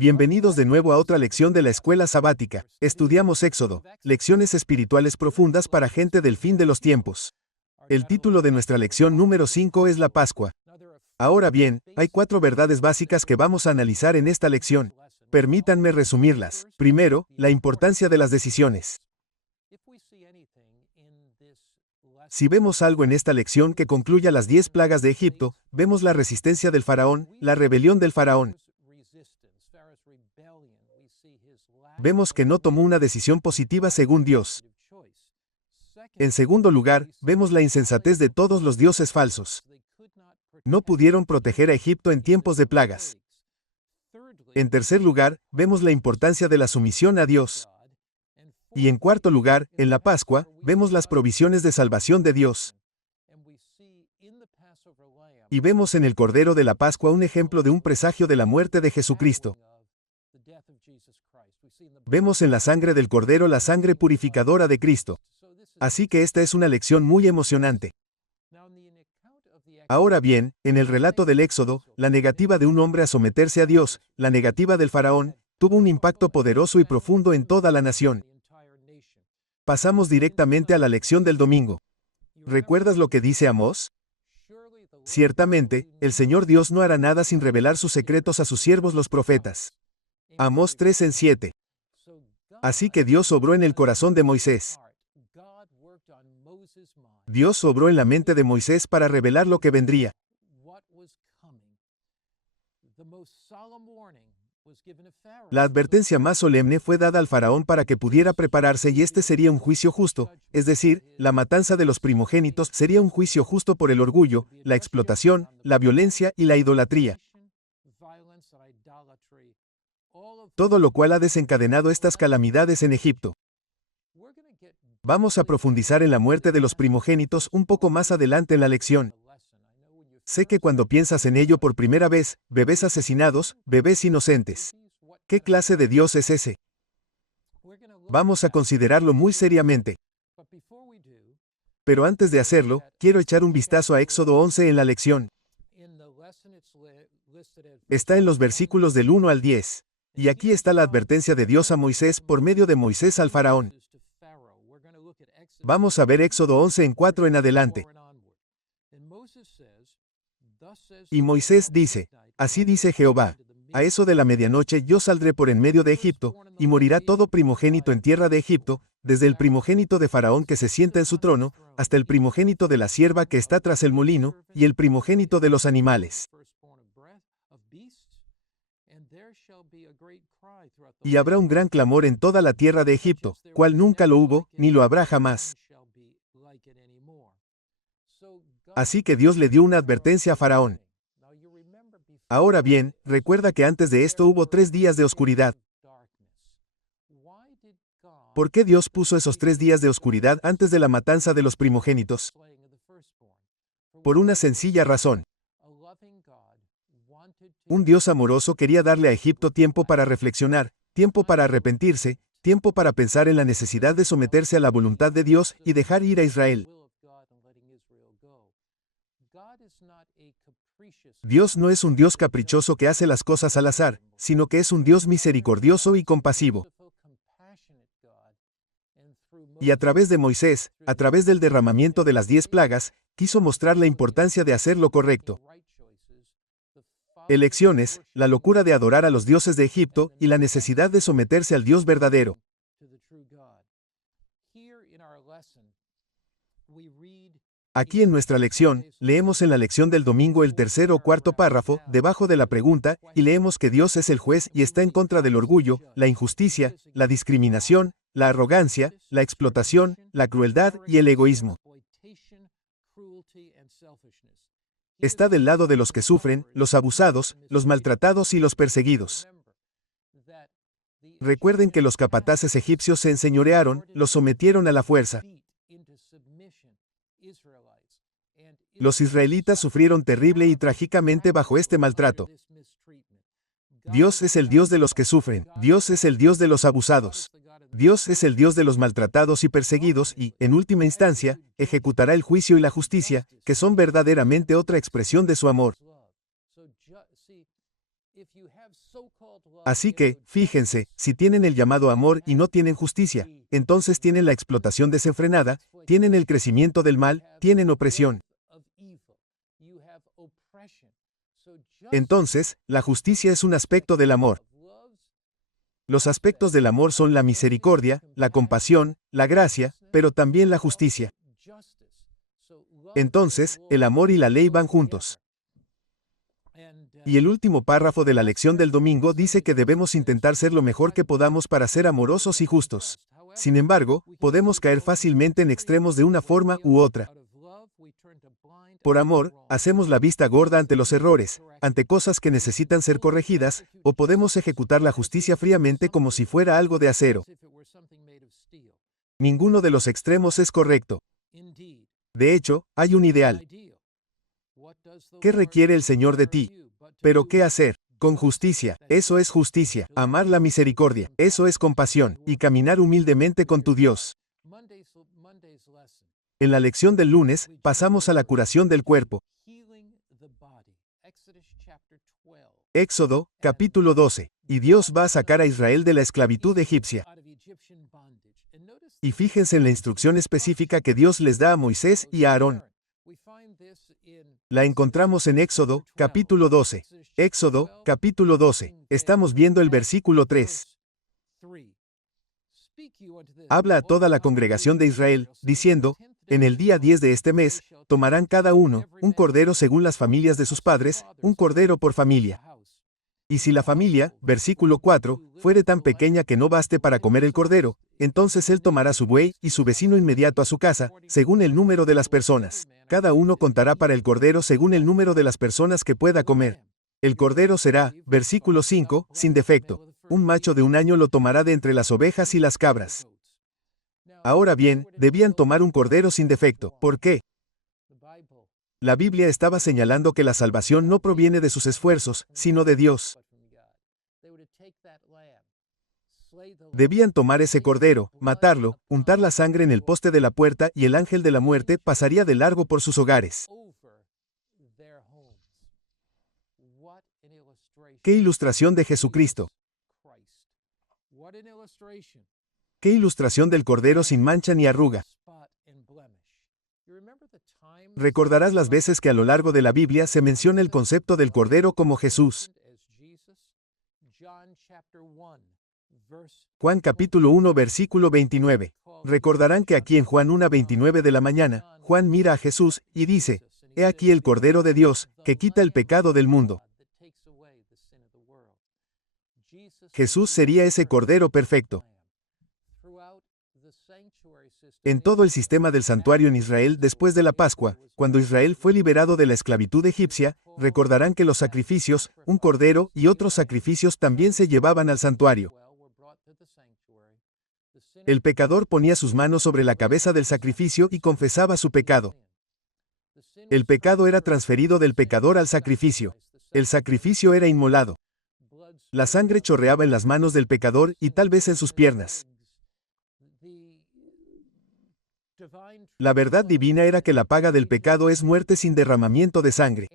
Bienvenidos de nuevo a otra lección de la escuela sabática. Estudiamos Éxodo, lecciones espirituales profundas para gente del fin de los tiempos. El título de nuestra lección número 5 es la Pascua. Ahora bien, hay 4 verdades básicas que vamos a analizar en esta lección. Permítanme resumirlas. Primero, la importancia de las decisiones. Si vemos algo en esta lección que concluya las 10 plagas de Egipto, vemos la resistencia del faraón, la rebelión del faraón. Vemos que no tomó una decisión positiva según Dios. En segundo lugar, vemos la insensatez de todos los dioses falsos. No pudieron proteger a Egipto en tiempos de plagas. En tercer lugar, vemos la importancia de la sumisión a Dios. Y en cuarto lugar, en la Pascua, vemos las provisiones de salvación de Dios. Y vemos en el Cordero de la Pascua un ejemplo de un presagio de la muerte de Jesucristo. Vemos en la sangre del Cordero la sangre purificadora de Cristo. Así que esta es una lección muy emocionante. Ahora bien, en el relato del Éxodo, la negativa de un hombre a someterse a Dios, la negativa del faraón, tuvo un impacto poderoso y profundo en toda la nación. Pasamos directamente a la lección del domingo. ¿Recuerdas lo que dice Amós? Ciertamente, el Señor Dios no hará nada sin revelar sus secretos a sus siervos los profetas. Amós 3:7. Así que Dios obró en el corazón de Moisés. Dios obró en la mente de Moisés para revelar lo que vendría. La advertencia más solemne fue dada al faraón para que pudiera prepararse y este sería un juicio justo, es decir, la matanza de los primogénitos sería un juicio justo por el orgullo, la explotación, la violencia y la idolatría. Todo lo cual ha desencadenado estas calamidades en Egipto. Vamos a profundizar en la muerte de los primogénitos un poco más adelante en la lección. Sé que cuando piensas en ello por primera vez, bebés asesinados, bebés inocentes. ¿Qué clase de Dios es ese? Vamos a considerarlo muy seriamente. Pero antes de hacerlo, quiero echar un vistazo a Éxodo 11 en la lección. Está en los versículos del 1 al 10. Y aquí está la advertencia de Dios a Moisés por medio de Moisés al faraón. Vamos a ver Éxodo 11 en 4 en adelante. Y Moisés dice, así dice Jehová, a eso de la medianoche yo saldré por en medio de Egipto, y morirá todo primogénito en tierra de Egipto, desde el primogénito de Faraón que se sienta en su trono, hasta el primogénito de la sierva que está tras el molino, y el primogénito de los animales. Y habrá un gran clamor en toda la tierra de Egipto, cual nunca lo hubo, ni lo habrá jamás. Así que Dios le dio una advertencia a Faraón. Ahora bien, recuerda que antes de esto hubo 3 días de oscuridad. ¿Por qué Dios puso esos 3 días de oscuridad antes de la matanza de los primogénitos? Por una sencilla razón. Un Dios amoroso quería darle a Egipto tiempo para reflexionar, tiempo para arrepentirse, tiempo para pensar en la necesidad de someterse a la voluntad de Dios y dejar ir a Israel. Dios no es un Dios caprichoso que hace las cosas al azar, sino que es un Dios misericordioso y compasivo. Y a través de Moisés, a través del derramamiento de las 10 plagas, quiso mostrar la importancia de hacer lo correcto. Elecciones, la locura de adorar a los dioses de Egipto y la necesidad de someterse al Dios verdadero. Aquí en nuestra lección, leemos en la lección del domingo el tercer o cuarto párrafo, debajo de la pregunta, y leemos que Dios es el juez y está en contra del orgullo, la injusticia, la discriminación, la arrogancia, la explotación, la crueldad y el egoísmo. Está del lado de los que sufren, los abusados, los maltratados y los perseguidos. Recuerden que los capataces egipcios se enseñorearon, los sometieron a la fuerza. Los israelitas sufrieron terrible y trágicamente bajo este maltrato. Dios es el Dios de los que sufren, Dios es el Dios de los abusados. Dios es el Dios de los maltratados y perseguidos y, en última instancia, ejecutará el juicio y la justicia, que son verdaderamente otra expresión de su amor. Así que, fíjense, si tienen el llamado amor y no tienen justicia, entonces tienen la explotación desenfrenada, tienen el crecimiento del mal, tienen opresión. Entonces, la justicia es un aspecto del amor. Los aspectos del amor son la misericordia, la compasión, la gracia, pero también la justicia. Entonces, el amor y la ley van juntos. Y el último párrafo de la lección del domingo dice que debemos intentar ser lo mejor que podamos para ser amorosos y justos. Sin embargo, podemos caer fácilmente en extremos de una forma u otra. Por amor, hacemos la vista gorda ante los errores, ante cosas que necesitan ser corregidas, o podemos ejecutar la justicia fríamente como si fuera algo de acero. Ninguno de los extremos es correcto. De hecho, hay un ideal. ¿Qué requiere el Señor de ti? Pero ¿qué hacer? Con justicia, eso es justicia. Amar la misericordia, eso es compasión, y caminar humildemente con tu Dios. En la lección del lunes, pasamos a la curación del cuerpo. Éxodo, capítulo 12. Y Dios va a sacar a Israel de la esclavitud egipcia. Y fíjense en la instrucción específica que Dios les da a Moisés y a Aarón. La encontramos en Éxodo, capítulo 12. Éxodo, capítulo 12. Estamos viendo el versículo 3. Habla a toda la congregación de Israel, diciendo, en el día 10 de este mes, tomarán cada uno, un cordero según las familias de sus padres, un cordero por familia. Y si la familia, versículo 4, fuere tan pequeña que no baste para comer el cordero, entonces él tomará su buey y su vecino inmediato a su casa, según el número de las personas. Cada uno contará para el cordero según el número de las personas que pueda comer. El cordero será, versículo 5, sin defecto. Un macho de 1 año lo tomará de entre las ovejas y las cabras. Ahora bien, debían tomar un cordero sin defecto. ¿Por qué? La Biblia estaba señalando que la salvación no proviene de sus esfuerzos, sino de Dios. Debían tomar ese cordero, matarlo, untar la sangre en el poste de la puerta y el ángel de la muerte pasaría de largo por sus hogares. ¡Qué ilustración de Jesucristo! ¡Qué ilustración del cordero sin mancha ni arruga! Recordarás las veces que a lo largo de la Biblia se menciona el concepto del cordero como Jesús. Juan capítulo 1 versículo 29. Recordarán que aquí en Juan 1:29 de la mañana, Juan mira a Jesús y dice, «He aquí el Cordero de Dios, que quita el pecado del mundo». Jesús sería ese Cordero perfecto. En todo el sistema del santuario en Israel después de la Pascua, cuando Israel fue liberado de la esclavitud egipcia, recordarán que los sacrificios, un cordero y otros sacrificios también se llevaban al santuario. El pecador ponía sus manos sobre la cabeza del sacrificio y confesaba su pecado. El pecado era transferido del pecador al sacrificio. El sacrificio era inmolado. La sangre chorreaba en las manos del pecador y tal vez en sus piernas. La verdad divina era que la paga del pecado es muerte sin derramamiento de sangre.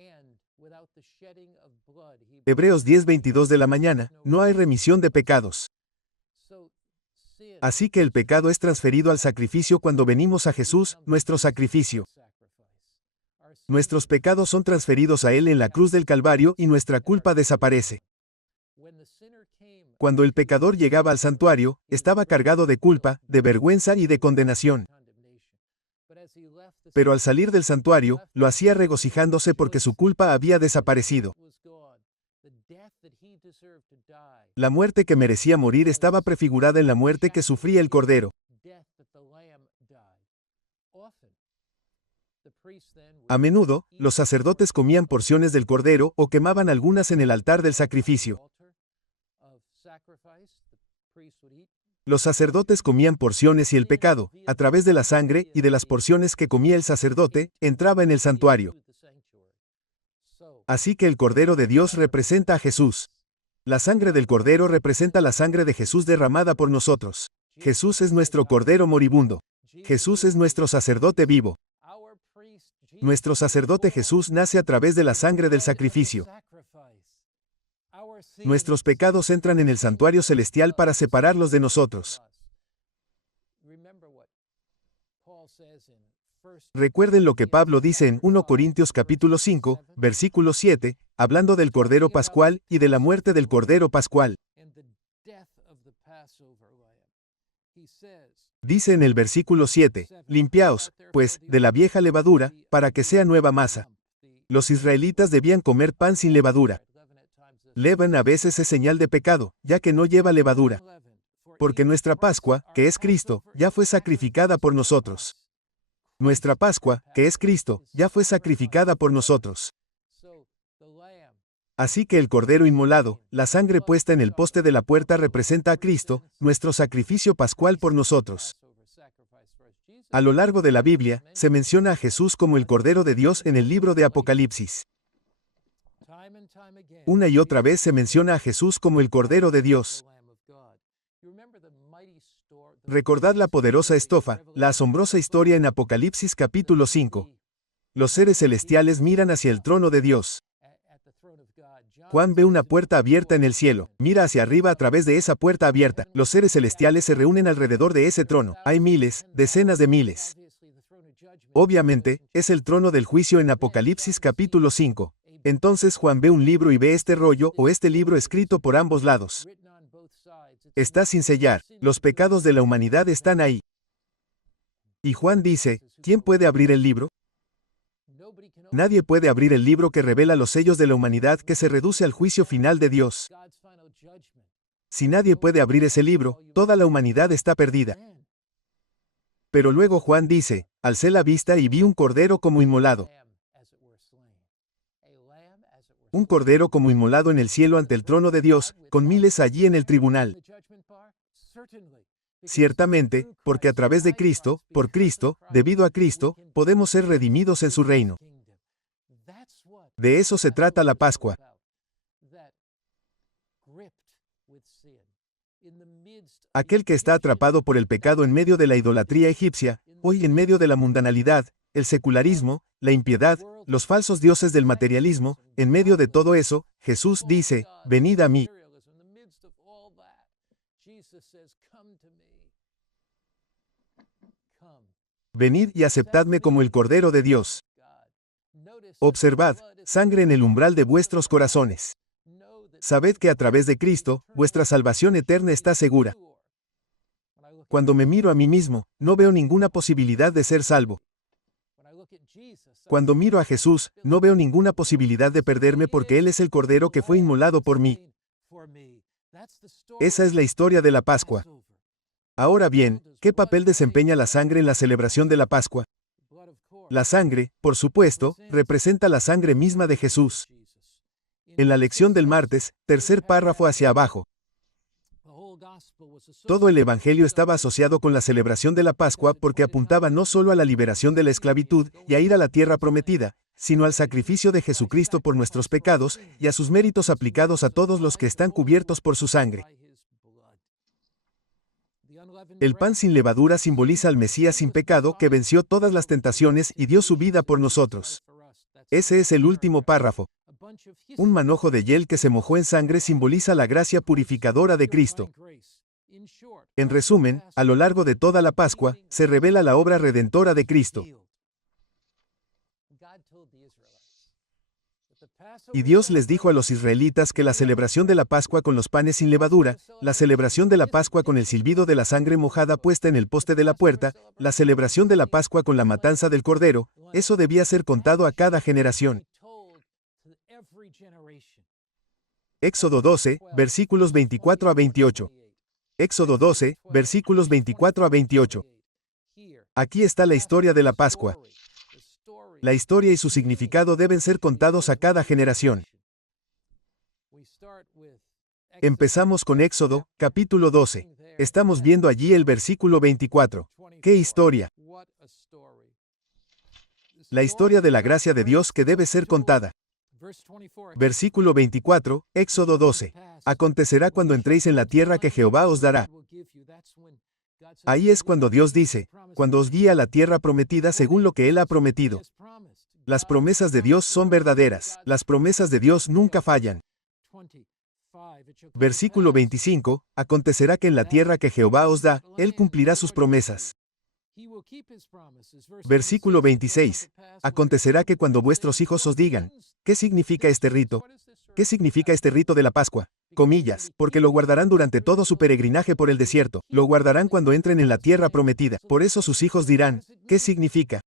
Hebreos 10:22 de la mañana, no hay remisión de pecados. Así que el pecado es transferido al sacrificio cuando venimos a Jesús, nuestro sacrificio. Nuestros pecados son transferidos a Él en la cruz del Calvario y nuestra culpa desaparece. Cuando el pecador llegaba al santuario, estaba cargado de culpa, de vergüenza y de condenación. Pero al salir del santuario, lo hacía regocijándose porque su culpa había desaparecido. La muerte que merecía morir estaba prefigurada en la muerte que sufría el Cordero. A menudo, los sacerdotes comían porciones del Cordero o quemaban algunas en el altar del sacrificio. Los sacerdotes comían porciones y el pecado, a través de la sangre y de las porciones que comía el sacerdote, entraba en el santuario. Así que el Cordero de Dios representa a Jesús. La sangre del Cordero representa la sangre de Jesús derramada por nosotros. Jesús es nuestro Cordero moribundo. Jesús es nuestro sacerdote vivo. Nuestro sacerdote Jesús nace a través de la sangre del sacrificio. Nuestros pecados entran en el santuario celestial para separarlos de nosotros. Recuerden lo que Pablo dice en 1 Corintios capítulo 5, versículo 7, hablando del Cordero Pascual y de la muerte del Cordero Pascual. Dice en el versículo 7, limpiaos, pues, de la vieja levadura, para que sea nueva masa. Los israelitas debían comer pan sin levadura. Levain a veces es señal de pecado, ya que no lleva levadura. Porque nuestra Pascua, que es Cristo, ya fue sacrificada por nosotros. Nuestra Pascua, que es Cristo, ya fue sacrificada por nosotros. Así que el Cordero inmolado, la sangre puesta en el poste de la puerta representa a Cristo, nuestro sacrificio pascual por nosotros. A lo largo de la Biblia, se menciona a Jesús como el Cordero de Dios en el libro de Apocalipsis. Una y otra vez se menciona a Jesús como el Cordero de Dios. Recordad la poderosa estofa, la asombrosa historia en Apocalipsis capítulo 5. Los seres celestiales miran hacia el trono de Dios. Juan ve una puerta abierta en el cielo, mira hacia arriba a través de esa puerta abierta. Los seres celestiales se reúnen alrededor de ese trono. Hay miles, decenas de miles. Obviamente, es el trono del juicio en Apocalipsis capítulo 5. Entonces Juan ve un libro y ve este rollo o este libro escrito por ambos lados. Está sin sellar. Los pecados de la humanidad están ahí. Y Juan dice, ¿quién puede abrir el libro? Nadie puede abrir el libro que revela los sellos de la humanidad que se reduce al juicio final de Dios. Si nadie puede abrir ese libro, toda la humanidad está perdida. Pero luego Juan dice, alcé la vista y vi un cordero como inmolado. Un cordero como inmolado en el cielo ante el trono de Dios, con miles allí en el tribunal. Ciertamente, porque a través de Cristo, por Cristo, debido a Cristo, podemos ser redimidos en su reino. De eso se trata la Pascua. Aquel que está atrapado por el pecado en medio de la idolatría egipcia, hoy en medio de la mundanalidad, el secularismo, la impiedad, los falsos dioses del materialismo, en medio de todo eso, Jesús dice, venid a mí. Venid y aceptadme como el Cordero de Dios. Observad, sangre en el umbral de vuestros corazones. Sabed que a través de Cristo, vuestra salvación eterna está segura. Cuando me miro a mí mismo, no veo ninguna posibilidad de ser salvo. Cuando miro a Jesús, no veo ninguna posibilidad de perderme porque Él es el Cordero que fue inmolado por mí. Esa es la historia de la Pascua. Ahora bien, ¿qué papel desempeña la sangre en la celebración de la Pascua? La sangre, por supuesto, representa la sangre misma de Jesús. En la lección del martes, tercer párrafo hacia abajo. Todo el Evangelio estaba asociado con la celebración de la Pascua porque apuntaba no solo a la liberación de la esclavitud y a ir a la tierra prometida, sino al sacrificio de Jesucristo por nuestros pecados y a sus méritos aplicados a todos los que están cubiertos por su sangre. El pan sin levadura simboliza al Mesías sin pecado que venció todas las tentaciones y dio su vida por nosotros. Ese es el último párrafo. Un manojo de hiel que se mojó en sangre simboliza la gracia purificadora de Cristo. En resumen, a lo largo de toda la Pascua, se revela la obra redentora de Cristo. Y Dios les dijo a los israelitas que la celebración de la Pascua con los panes sin levadura, la celebración de la Pascua con el silbido de la sangre mojada puesta en el poste de la puerta, la celebración de la Pascua con la matanza del Cordero, eso debía ser contado a cada generación. Éxodo 12, versículos 24 a 28. Éxodo 12, versículos 24 a 28. Aquí está la historia de la Pascua. La historia y su significado deben ser contados a cada generación. Empezamos con Éxodo, capítulo 12. Estamos viendo allí el versículo 24. ¡Qué historia! La historia de la gracia de Dios que debe ser contada. Versículo 24, Éxodo 12. Acontecerá cuando entréis en la tierra que Jehová os dará. Ahí es cuando Dios dice, cuando os guíe a la tierra prometida según lo que Él ha prometido. Las promesas de Dios son verdaderas. Las promesas de Dios nunca fallan. Versículo 25, acontecerá que en la tierra que Jehová os da, Él cumplirá sus promesas. Versículo 26, acontecerá que cuando vuestros hijos os digan, ¿qué significa este rito? ¿Qué significa este rito de la Pascua? Comillas, porque lo guardarán durante todo su peregrinaje por el desierto, lo guardarán cuando entren en la tierra prometida. Por eso sus hijos dirán, ¿qué significa?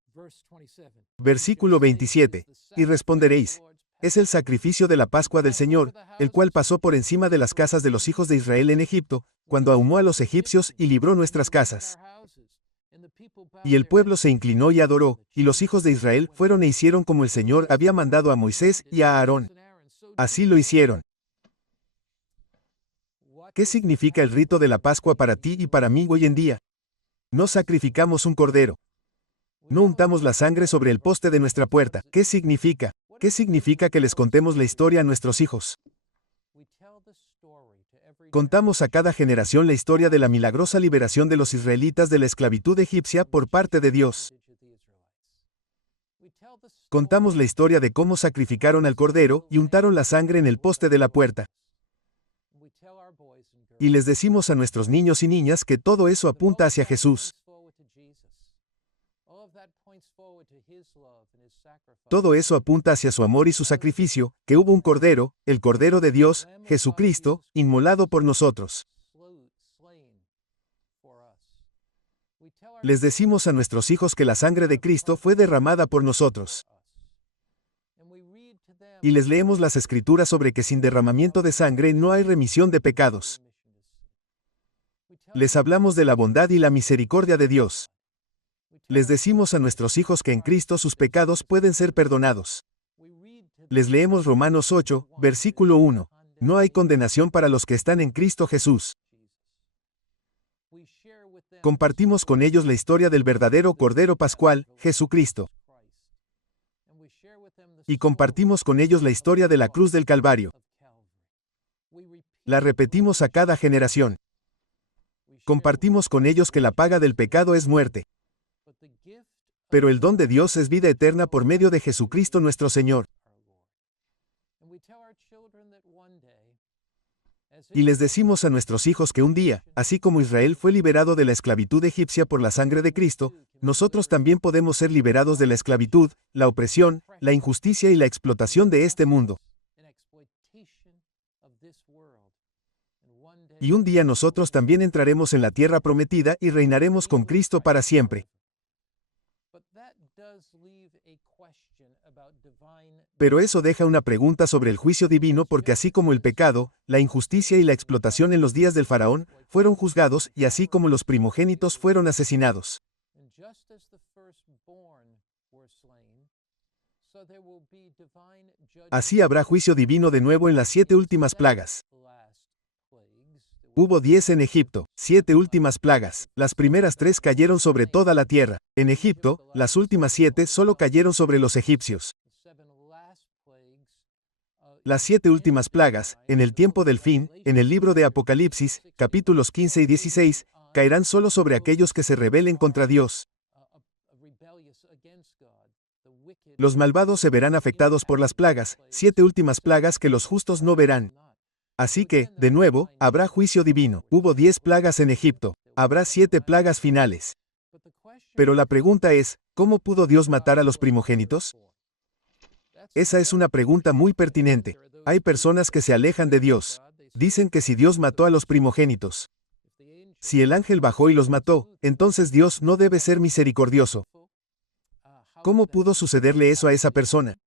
Versículo 27, y responderéis, es el sacrificio de la Pascua del Señor, el cual pasó por encima de las casas de los hijos de Israel en Egipto, cuando ahumó a los egipcios y libró nuestras casas. Y el pueblo se inclinó y adoró, y los hijos de Israel fueron e hicieron como el Señor había mandado a Moisés y a Aarón. Así lo hicieron. ¿Qué significa el rito de la Pascua para ti y para mí hoy en día? No sacrificamos un cordero. No untamos la sangre sobre el poste de nuestra puerta. ¿Qué significa? ¿Qué significa que les contemos la historia a nuestros hijos? Contamos a cada generación la historia de la milagrosa liberación de los israelitas de la esclavitud egipcia por parte de Dios. Contamos la historia de cómo sacrificaron al cordero y untaron la sangre en el poste de la puerta. Y les decimos a nuestros niños y niñas que todo eso apunta hacia Jesús. Todo eso apunta hacia su amor y su sacrificio, que hubo un cordero, el Cordero de Dios, Jesucristo, inmolado por nosotros. Les decimos a nuestros hijos que la sangre de Cristo fue derramada por nosotros. Y les leemos las Escrituras sobre que sin derramamiento de sangre no hay remisión de pecados. Les hablamos de la bondad y la misericordia de Dios. Les decimos a nuestros hijos que en Cristo sus pecados pueden ser perdonados. Les leemos Romanos 8, versículo 1. No hay condenación para los que están en Cristo Jesús. Compartimos con ellos la historia del verdadero Cordero Pascual, Jesucristo. Y compartimos con ellos la historia de la cruz del Calvario. La repetimos a cada generación. Compartimos con ellos que la paga del pecado es muerte. Pero el don de Dios es vida eterna por medio de Jesucristo nuestro Señor. Y les decimos a nuestros hijos que un día, así como Israel fue liberado de la esclavitud egipcia por la sangre de Cristo, nosotros también podemos ser liberados de la esclavitud, la opresión, la injusticia y la explotación de este mundo. Y un día nosotros también entraremos en la tierra prometida y reinaremos con Cristo para siempre. Pero eso deja una pregunta sobre el juicio divino porque así como el pecado, la injusticia y la explotación en los días del faraón, fueron juzgados y así como los primogénitos fueron asesinados. Así habrá juicio divino de nuevo en las 7 últimas plagas. Hubo 10 en Egipto, 7 últimas plagas. Las primeras 3 cayeron sobre toda la tierra. En Egipto, las últimas 7 solo cayeron sobre los egipcios. Las 7 últimas plagas, en el tiempo del fin, en el libro de Apocalipsis, capítulos 15 y 16, caerán solo sobre aquellos que se rebelen contra Dios. Los malvados se verán afectados por las plagas, 7 últimas plagas que los justos no verán. Así que, de nuevo, habrá juicio divino. Hubo 10 plagas en Egipto. Habrá 7 plagas finales. Pero la pregunta es, ¿cómo pudo Dios matar a los primogénitos? Esa es una pregunta muy pertinente. Hay personas que se alejan de Dios. Dicen que si Dios mató a los primogénitos, si el ángel bajó y los mató, entonces Dios no debe ser misericordioso. ¿Cómo pudo sucederle eso a esa persona?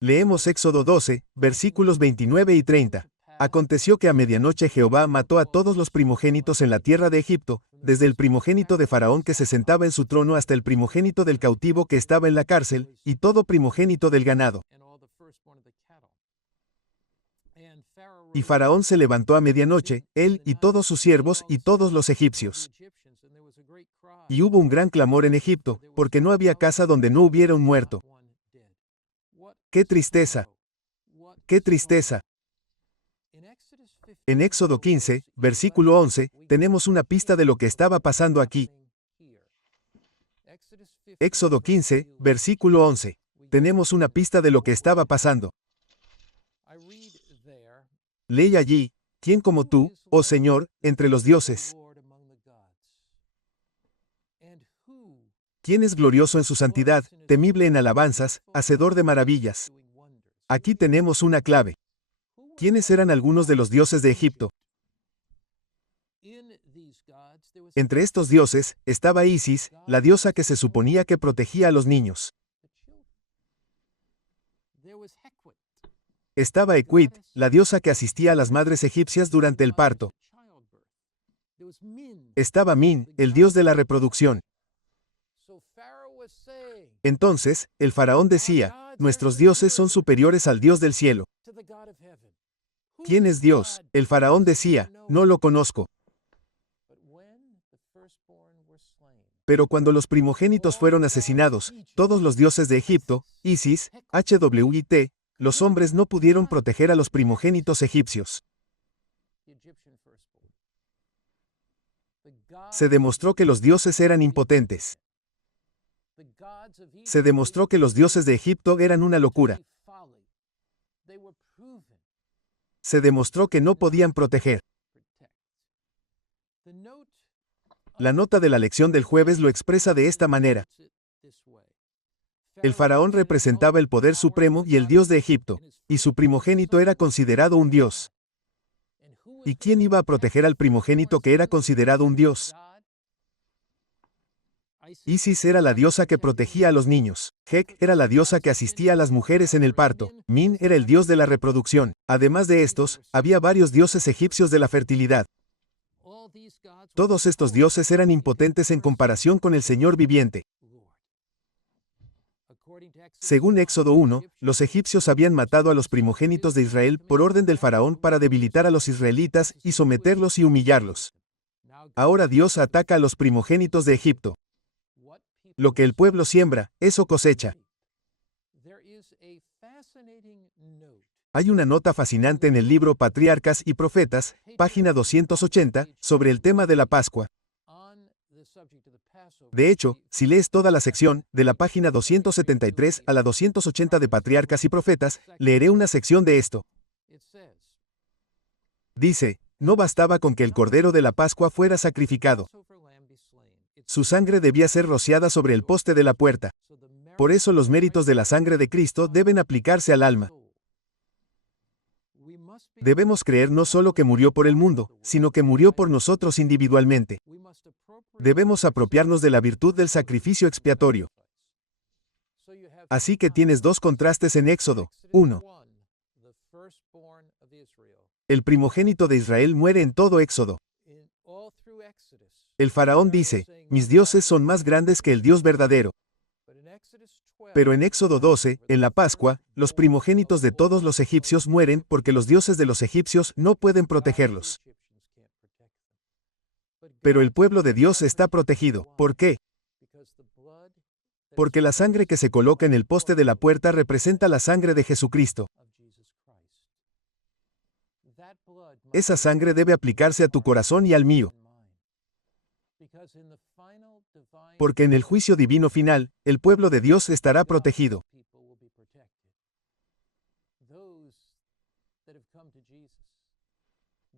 Leemos Éxodo 12, versículos 29 y 30. Aconteció que a medianoche Jehová mató a todos los primogénitos en la tierra de Egipto, desde el primogénito de Faraón que se sentaba en su trono hasta el primogénito del cautivo que estaba en la cárcel, y todo primogénito del ganado. Y Faraón se levantó a medianoche, él y todos sus siervos y todos los egipcios. Y hubo un gran clamor en Egipto, porque no había casa donde no hubiera un muerto. ¡Qué tristeza! ¡Qué tristeza! En Éxodo 15, versículo 11, tenemos una pista de lo que estaba pasando aquí. Éxodo 15, versículo 11. Tenemos una pista de lo que estaba pasando. Lee allí, ¿quién como tú, oh Señor, entre los dioses? ¿Quién es glorioso en su santidad, temible en alabanzas, hacedor de maravillas? Aquí tenemos una clave. ¿Quiénes eran algunos de los dioses de Egipto? Entre estos dioses, estaba Isis, la diosa que se suponía que protegía a los niños. Estaba Equit, la diosa que asistía a las madres egipcias durante el parto. Estaba Min, el dios de la reproducción. Entonces, el faraón decía, nuestros dioses son superiores al Dios del cielo. ¿Quién es Dios? El faraón decía, no lo conozco. Pero cuando los primogénitos fueron asesinados, todos los dioses de Egipto, Isis, HWIT, los hombres no pudieron proteger a los primogénitos egipcios. Se demostró que los dioses eran impotentes. Se demostró que los dioses de Egipto eran una locura. Se demostró que no podían proteger. La nota de la lección del jueves lo expresa de esta manera. El faraón representaba el poder supremo y el dios de Egipto, y su primogénito era considerado un dios. ¿Y quién iba a proteger al primogénito que era considerado un dios? Isis era la diosa que protegía a los niños. Hek era la diosa que asistía a las mujeres en el parto. Min era el dios de la reproducción. Además de estos, había varios dioses egipcios de la fertilidad. Todos estos dioses eran impotentes en comparación con el Señor viviente. Según Éxodo 1, los egipcios habían matado a los primogénitos de Israel por orden del faraón para debilitar a los israelitas y someterlos y humillarlos. Ahora Dios ataca a los primogénitos de Egipto. Lo que el pueblo siembra, eso cosecha. Hay una nota fascinante en el libro Patriarcas y Profetas, página 280, sobre el tema de la Pascua. De hecho, si lees toda la sección, de la página 273 a la 280 de Patriarcas y Profetas, leeré una sección de esto. Dice, no bastaba con que el cordero de la Pascua fuera sacrificado. Su sangre debía ser rociada sobre el poste de la puerta. Por eso los méritos de la sangre de Cristo deben aplicarse al alma. Debemos creer no solo que murió por el mundo, sino que murió por nosotros individualmente. Debemos apropiarnos de la virtud del sacrificio expiatorio. Así que tienes dos contrastes en Éxodo. 1. El primogénito de Israel muere en todo Éxodo. El faraón dice, mis dioses son más grandes que el Dios verdadero. Pero en Éxodo 12, en la Pascua, los primogénitos de todos los egipcios mueren porque los dioses de los egipcios no pueden protegerlos. Pero el pueblo de Dios está protegido. ¿Por qué? Porque la sangre que se coloca en el poste de la puerta representa la sangre de Jesucristo. Esa sangre debe aplicarse a tu corazón y al mío. Porque en el juicio divino final, el pueblo de Dios estará protegido.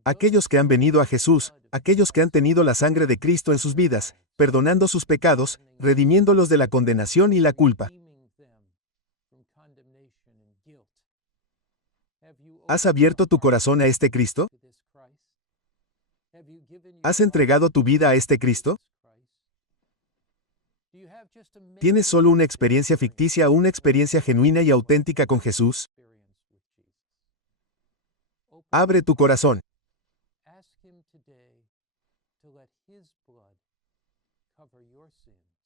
Aquellos que han venido a Jesús, aquellos que han tenido la sangre de Cristo en sus vidas, perdonando sus pecados, redimiéndolos de la condenación y la culpa. ¿Has abierto tu corazón a este Cristo? ¿Has entregado tu vida a este Cristo? ¿Tienes solo una experiencia ficticia o una experiencia genuina y auténtica con Jesús? Abre tu corazón.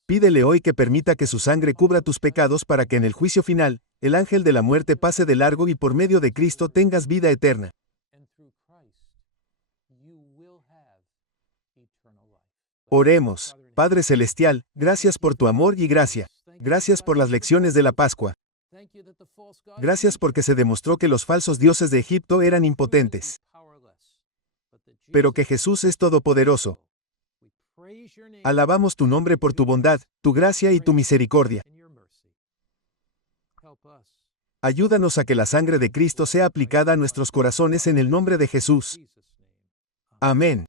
Pídele hoy que permita que su sangre cubra tus pecados para que en el juicio final, el ángel de la muerte pase de largo y por medio de Cristo tengas vida eterna. Oremos. Padre Celestial, gracias por tu amor y gracia. Gracias por las lecciones de la Pascua. Gracias porque se demostró que los falsos dioses de Egipto eran impotentes. Pero que Jesús es todopoderoso. Alabamos tu nombre por tu bondad, tu gracia y tu misericordia. Ayúdanos a que la sangre de Cristo sea aplicada a nuestros corazones en el nombre de Jesús. Amén.